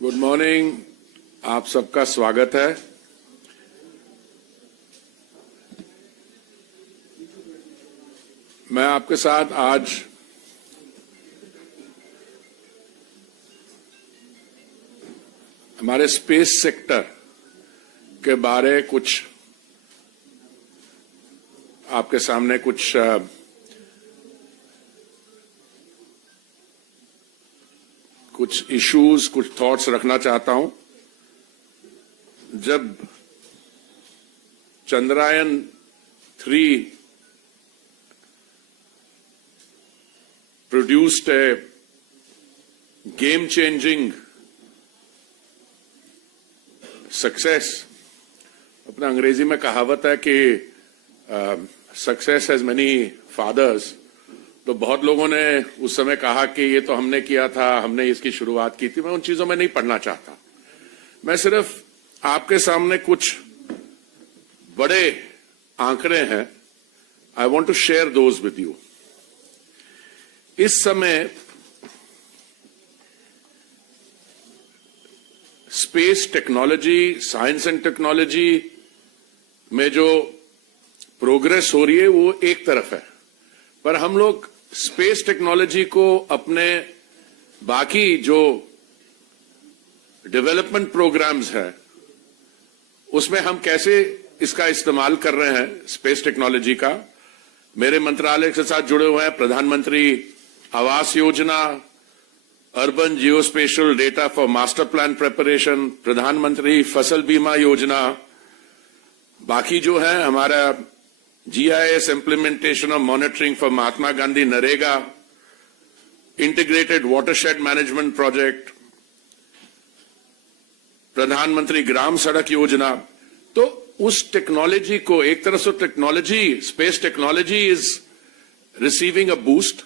Good morning, आप सबका स्वागत है। मैं आपके साथ आज हमारे स्पेस सेक्टर के बारे आपके सामने कुछ इश्यूज, कुछ थॉट्स रखना चाहता हूं। जब Chandrayaan 3 produced a game changing success, अपने अंग्रेजी में कहावत है कि सक्सेस हैज मेनी फादर्स। तो बहुत लोगों ने उस समय कहा कि ये तो हमने किया था, हमने इसकी शुरुआत की थी। मैं उन चीजों में नहीं पढ़ना चाहता। मैं सिर्फ आपके सामने कुछ बड़े आंकड़े हैं, I want to share those with you. इस समय space technology, science and technology में जो प्रोग्रेस हो रही है वो एक तरफ है, पर हम लोग स्पेस टेक्नोलॉजी को अपने बाकी जो डेवलपमेंट प्रोग्राम्स है उसमें हम कैसे इसका इस्तेमाल कर रहे हैं। स्पेस टेक्नोलॉजी का मेरे मंत्रालय के साथ जुड़े हुए हैं प्रधानमंत्री Awas Yojana, urban geospatial data for master plan preparation, प्रधानमंत्री फसल बीमा योजना, बाकी जो है हमारा GIS implementation of monitoring for Mahatma Gandhi NREGA, integrated watershed management project, प्रधानमंत्री ग्राम सड़क योजना। तो उस टेक्नोलॉजी को एक तरह से technology, space technology is receiving a boost,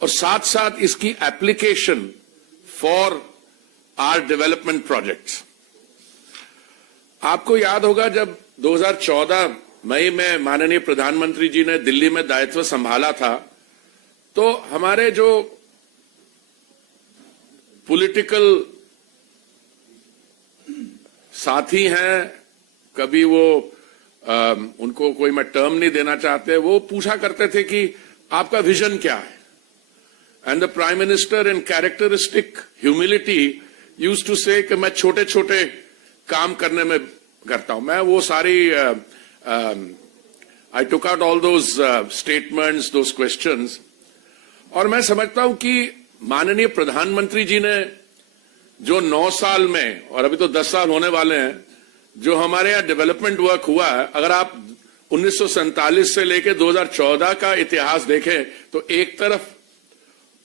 और साथ साथ इसकी application for our development projects. आपको याद होगा जब 2014 मई में माननीय प्रधानमंत्री जी ने दिल्ली में दायित्व संभाला था, तो हमारे जो पॉलिटिकल साथी हैं, कभी वो उनको कोई मैं टर्म नहीं देना चाहते, वो पूछा करते थे कि आपका विजन क्या है। And the prime minister in characteristic humility used to say कि मैं छोटे छोटे काम करने में करता हूं। मैं वो सारी I took out all those statements, those questions, और मैं समझता हूं कि माननीय प्रधानमंत्री जी ने जो 9 साल में, और अभी तो 10 साल होने वाले हैं, जो हमारे यहां डेवलपमेंट वर्क हुआ है, अगर आप 1947 से लेकर 2014 का इतिहास देखें तो एक तरफ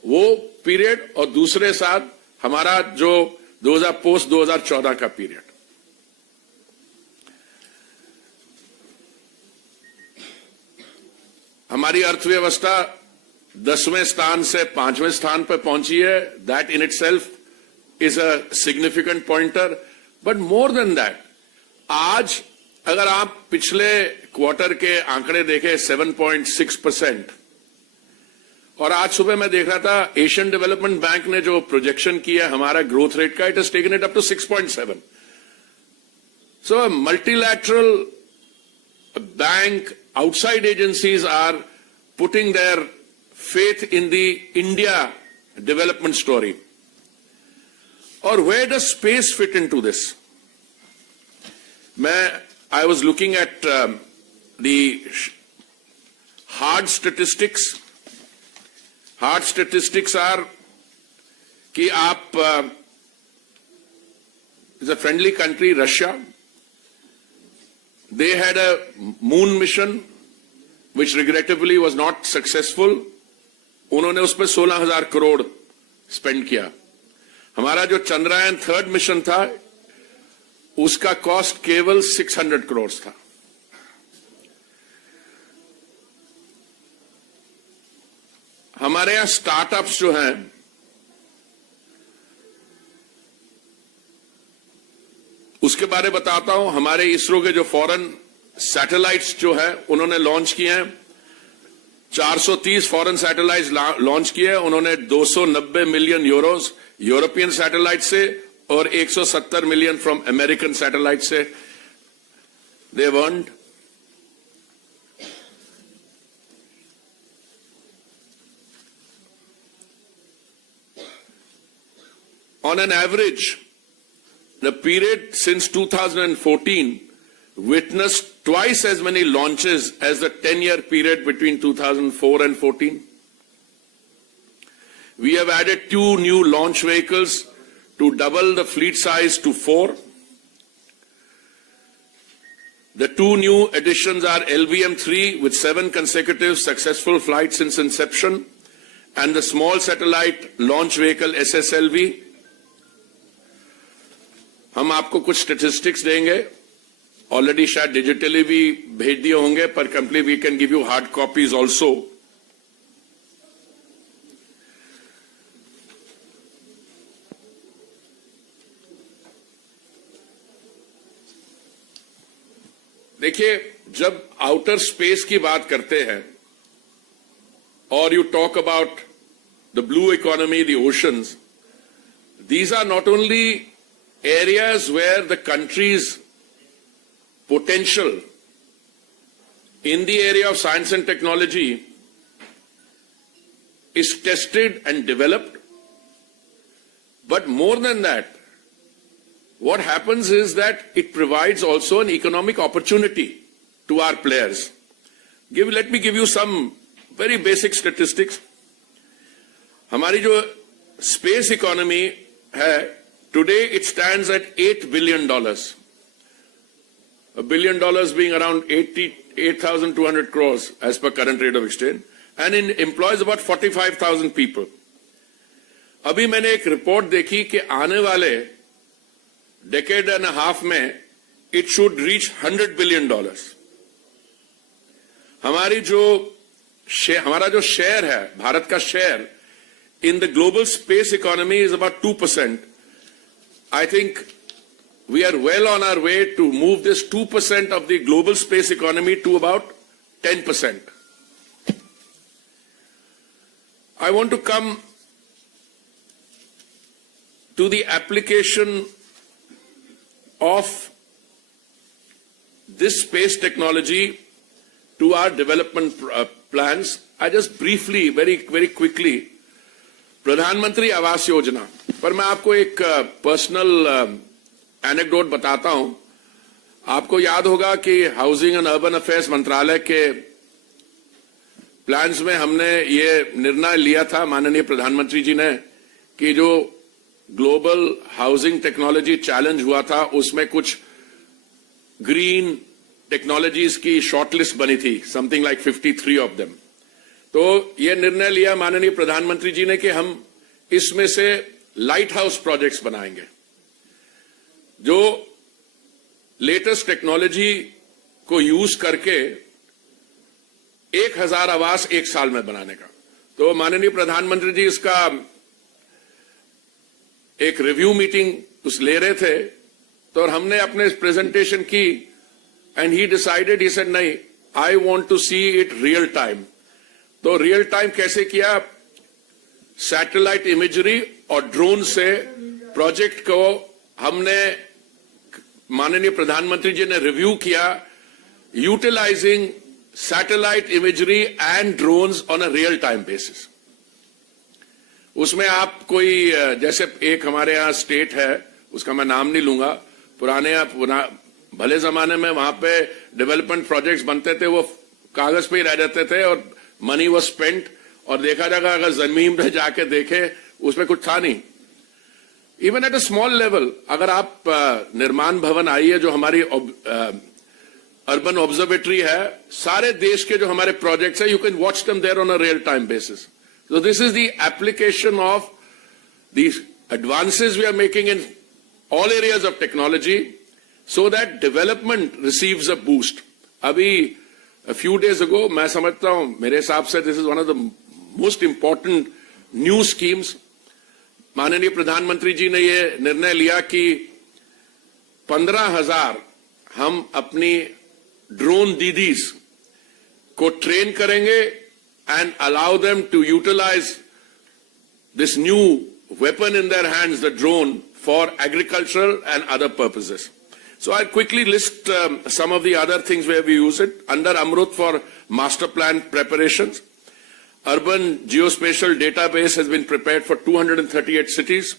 वो पीरियड और दूसरे साथ हमारा जो पोस्ट 2014 का पीरियड। हमारी अर्थव्यवस्था 10वें स्थान से 5वें स्थान पर पहुंची है। That in itself is a significant pointer, but more than that, आज अगर आप पिछले क्वार्टर के आंकड़े देखें 7.6%, और आज सुबह मैं देख रहा था एशियन डेवलपमेंट बैंक ने जो प्रोजेक्शन किया हमारा ग्रोथ रेट का, it has taken it up to 6.7। So multilateral bank, outside agencies are putting their faith in the India development story. Or where does space fit into this? I was looking at the hard statistics. Hard statistics are कि आप is a friendly country, Russia. They had a moon mission which regrettably was not successful. उन्होंने उस पर 16,000 crore spend किया। हमारा जो Chandrayaan 3 mission था उसका कॉस्ट केवल 600 करोड़ था। हमारे यहां स्टार्टअप्स जो हैं, उसके बारे में बताता हूं। हमारे इसरो के जो फॉरेन सैटेलाइट्स जो है उन्होंने लॉन्च किए हैं, 430 फॉरेन सैटेलाइट लॉन्च किए। उन्होंने 290 मिलियन यूरोस यूरोपियन सैटेलाइट से और 170 मिलियन फ्रॉम अमेरिकन सैटेलाइट से दे earned. On an average, the period since 2014 witnessed twice as many launches as the 10-year period between 2004 and 14. We have added 2 new launch vehicles to double the fleet size to 4. The 2 new additions are LVM-3 with 7 consecutive successful flights since inception and the small satellite launch vehicle SSLV. हम आपको कुछ statistics देंगे, already शायद digitally भी भेज दिए होंगे, पर complete we can give you hard copies also. देखिए, जब आउटर स्पेस की बात करते हैं और you talk about the blue economy, the oceans, these are not only areas where the country's potential in the area of science and technology is tested and developed. But more than that, what happens is that it provides also an economic opportunity to our players. Let me give you some very basic statistics. हमारी जो space economy है, today it stands at $8 billion. $1 billion being around 8,200 crores as per current rate of exchange, and it employs about 45,000 people. अभी मैंने एक report देखी कि आने वाले decade and a half में it should reach $100 billion. हमारा जो शेयर है, भारत का share in the global space economy is about 2%. I think we are well on our way to move this 2% of the global space economy to about 10%. I want to come to the application of this space technology to our development plans. I just briefly, very quickly, प्रधानमंत्री आवास योजना पर मैं आपको एक personal anecdote बताता हूं। आपको याद होगा कि हाउसिंग एंड अर्बन अफेयर्स मंत्रालय के प्लान्स में हमने ये निर्णय लिया था, माननीय प्रधानमंत्री जी ने, कि जो ग्लोबल हाउसिंग टेक्नोलॉजी चैलेंज हुआ था उसमें कुछ ग्रीन टेक्नोलॉजीज की शॉर्टलिस्ट बनी थी, समथिंग लाइक 53 ऑफ देम। तो ये निर्णय लिया माननीय प्रधानमंत्री जी ने कि हम इसमें से लाइट हाउस प्रोजेक्ट्स बनाएंगे, जो लेटेस्ट टेक्नोलॉजी को यूज करके 1000 आवास 1 साल में बनाने का। तो माननीय प्रधानमंत्री जी इसका एक रिव्यू मीटिंग ले रहे थे, तो हमने अपने प्रेजेंटेशन की end he decided, he said नहीं, I want to see it real time. तो रियल टाइम कैसे किया? सैटेलाइट इमेजरी और ड्रोन से प्रोजेक्ट को हमने, माननीय प्रधानमंत्री जी ने रिव्यू किया, utilizing satellite imagery and drones on a real time basis. उसमें आप कोई, जैसे एक हमारे यहां स्टेट है, उसका मैं नाम नहीं लूंगा, भले जमाने में वहां पे डेवलपमेंट प्रोजेक्ट्स बनते थे, वो कागज पे ही रह जाते थे और मनी वॉज स्पेंट, और देखा जाएगा अगर जमीन पे जाके देखे उसमें कुछ था नहीं। Even at a small level, अगर आप निर्माण भवन आइए, जो हमारी अर्बन ऑब्जर्वेटरी है, सारे देश के जो हमारे प्रोजेक्ट्स है, you can watch them there on a real time basis. So this is the application of the advances we are making in all areas of technology, so that development receives a boost. अभी a few days ago, मैं समझता हूं, मेरे हिसाब से this is one of the most important new schemes. माननीय प्रधानमंत्री जी ने ये निर्णय लिया कि 15,000 हम अपनी ड्रोन दीदीज को ट्रेन करेंगे and allow them to utilize this new weapon in their hands, the drone, for agricultural and other purposes. So I'll quickly list some of the other things where we use it. Under Amrut for master plan preparations, urban geospatial database has been prepared for 238 cities.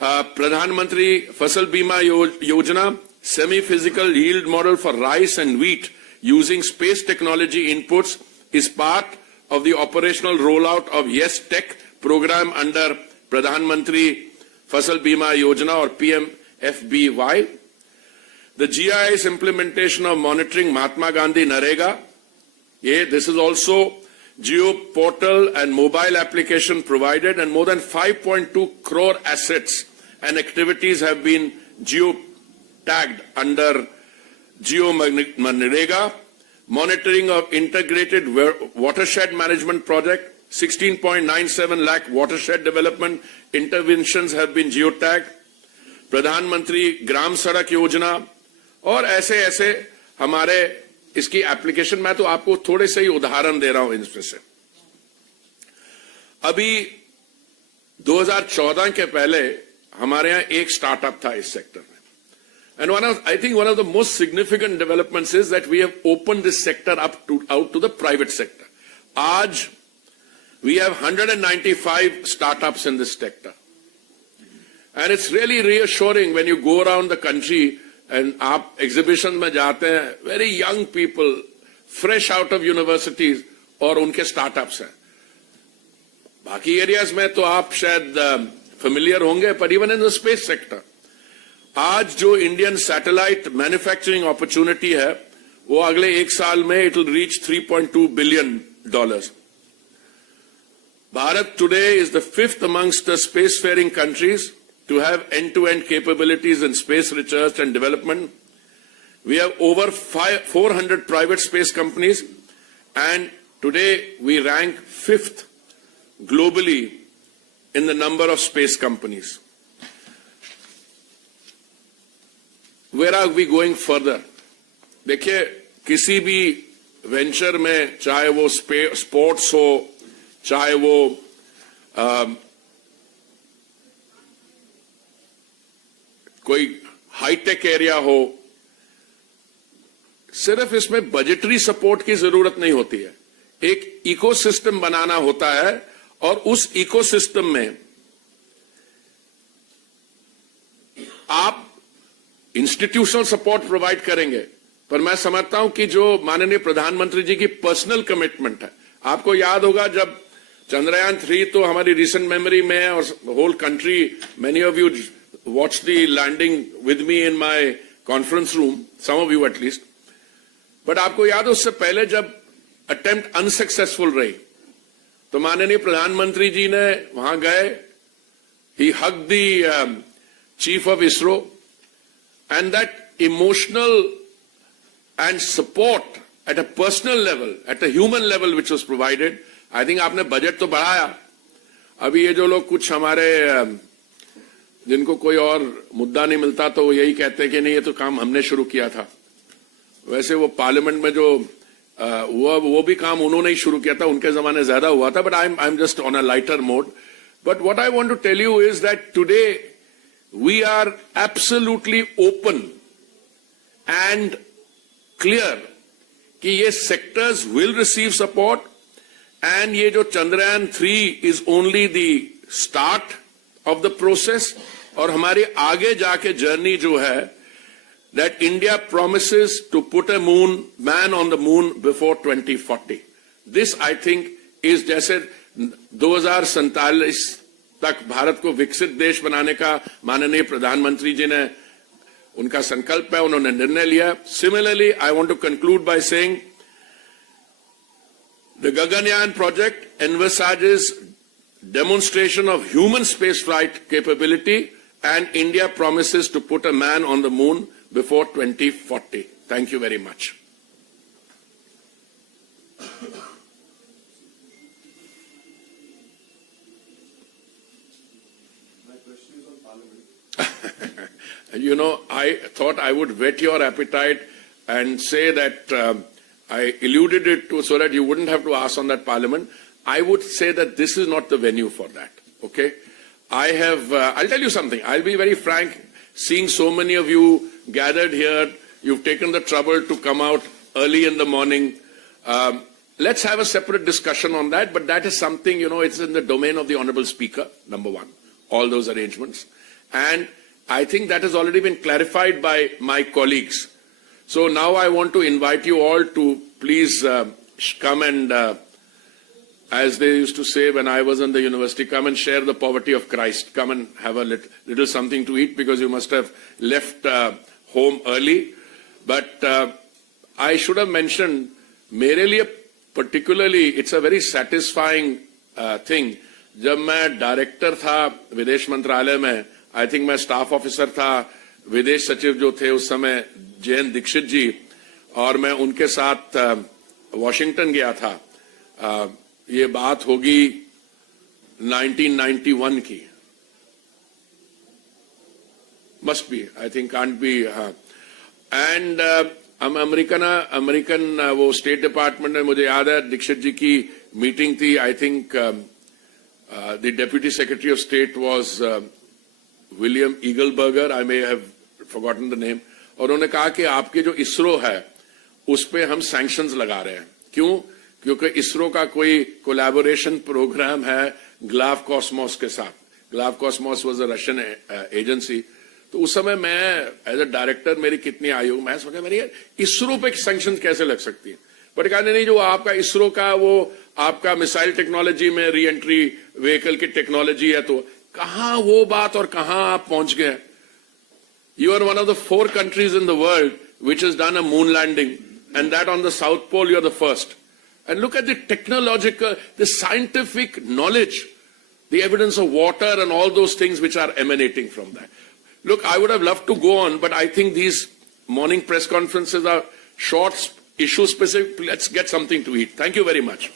Pradhan Mantri Fasal Bima Yojana, semi-physical yield model for rice and wheat using space technology inputs is part of the operational rollout of Yes Tech program under Pradhan Mantri Fasal Bima Yojana or PMFBY. The GIS implementation of monitoring Mahatma Gandhi Narega. This is also Geo portal and mobile application provided, and more than 5.2 crore assets and activities have been geo-tagged under Geo Narega. Monitoring of integrated watershed management project, 16.97 lakh watershed development interventions have been geo-tagged. Pradhan Mantri Gram Sadak Yojana और ऐसे हमारे इसकी application, मैं तो आपको थोड़े से ही उदाहरण दे रहा हूं इनमें से। अभी 2014 के पहले हमारे यहाँ एक स्टार्टअप था इस सेक्टर में, and I think one of the most significant developments is that we have opened this sector out to the private sector. आज we have 195 startups in this sector, and it's really reassuring when you go around the country and आप exhibition में जाते हैं, very young people fresh out of universities और उनके startups हैं। बाकी areas में तो आप शायद फेमिलियर होंगे, पर even in the space sector आज जो इंडियन सैटेलाइट मैन्युफैक्चरिंग अपॉर्चुनिटी है वो अगले एक साल में it will reach $3.2 billion. Bharat today is the 5th amongst the spacefaring countries to have end-to-end capabilities in space research and development. We have over 400 private space companies, and today we rank 5th globally in the number of space companies. Where are we going further? देखिए, किसी भी venture में, चाहे वो sports हो, चाहे वो कोई हाईटेक एरिया हो, सिर्फ इसमें बजटरी सपोर्ट की जरूरत नहीं होती है, एक इकोसिस्टम बनाना होता है, और उस इकोसिस्टम में आप इंस्टीट्यूशनल सपोर्ट प्रोवाइड करेंगे, पर मैं समझता हूं कि जो माननीय प्रधानमंत्री जी की पर्सनल कमिटमेंट है, आपको याद होगा जब चंद्रयान 3 तो हमारी रिसेंट मेमोरी में है, और whole country, many of you watched the landing with me in my conference room, some of you at least. But आपको याद है उससे पहले जब अटेम्प्ट अनसक्सेसफुल रही तो माननीय प्रधानमंत्री जी ने वहां गए, he hugged the chief of ISRO, and that emotional and support at a personal level, at a human level which was provided. I think आपने बजट तो बढ़ाया, अभी ये जो लोग कुछ हमारे जिनको कोई और मुद्दा नहीं मिलता तो वो यही कहते हैं कि नहीं ये तो काम हमने शुरू किया था, वैसे वो पार्लियामेंट में जो वो भी काम उन्होंने ही शुरू किया था, उनके जमाने ज्यादा हुआ था, but I am just on a lighter mode. But what I want to tell you is that today we are absolutely open and clear कि ये sectors will receive support, and ये जो Chandrayaan 3 is only the start of the process, और हमारी आगे जाके journey जो है, that India promises to put a man on the moon before 2040. This I think is जैसे 2047 तक भारत को विकसित देश बनाने का माननीय प्रधानमंत्री जी ने उनका संकल्प है, उन्होंने निर्णय लिया. Similarly, I want to conclude by saying the Gaganyaan project envisages demonstration of human spaceflight capability, and India promises to put a man on the moon before 2040. Thank you very much. My question is on Parliament. You know, I thought I would whet your appetite and say that I alluded it to so that you wouldn't have to ask on that Parliament. I would say that this is not the venue for that. Okay? I'll tell you something. I'll be very frank. Seeing so many of you gathered here, you've taken the trouble to come out early in the morning. Let's have a separate discussion on that, but that is something, it's in the domain of the Honorable Speaker, number one, all those arrangements. And I think that has already been clarified by my colleagues. So now I want to invite you all to please come and, as they used to say when I was in the university, come and share the poverty of Christ. Come and have a little something to eat because you must have left home early. But I should have mentioned, मेरे लिए particularly, it's a very satisfying thing. जब मैं director था विदेश मंत्रालय में, I think मैं staff officer था, विदेश सचिव जो थे उस समय जयंत दीक्षित जी, और मैं उनके साथ वॉशिंगटन गया था. ये बात होगी 1991 की. Must be, I think, can't be. And American वो स्टेट डिपार्टमेंट में मुझे याद है दीक्षित जी की मीटिंग थी. I think the deputy secretary of state was William Eagleburger, I may have forgotten the name, और उन्होंने कहा कि आपके जो इसरो है उस पे हम सैंक्शंस लगा रहे हैं. क्यों? क्योंकि इसरो का कोई कोलैबोरेशन प्रोग्राम है ग्लाव कॉस्मोस के साथ. Glove Cosmos was a Russian agency. तो उस समय मैं एज अ डायरेक्टर, मेरी कितनी आयु, मैं सोचा मेरी इसरो पे सैंक्शन कैसे लग सकती है. बट कहा नहीं, जो आपका इसरो का वो आपका मिसाइल टेक्नोलॉजी में री एंट्री व्हीकल की टेक्नोलॉजी है, तो कहां वो बात और कहां आप पहुंच गए. You are one of the 4 countries in the world which has done a moon landing, and that on the South Pole, you're the first. And look at the technological, the scientific knowledge, the evidence of water and all those things which are emanating from that. Look, I would have loved to go on, but I think these morning press conferences are short, issue specific. Let's get something to eat. Thank you very much.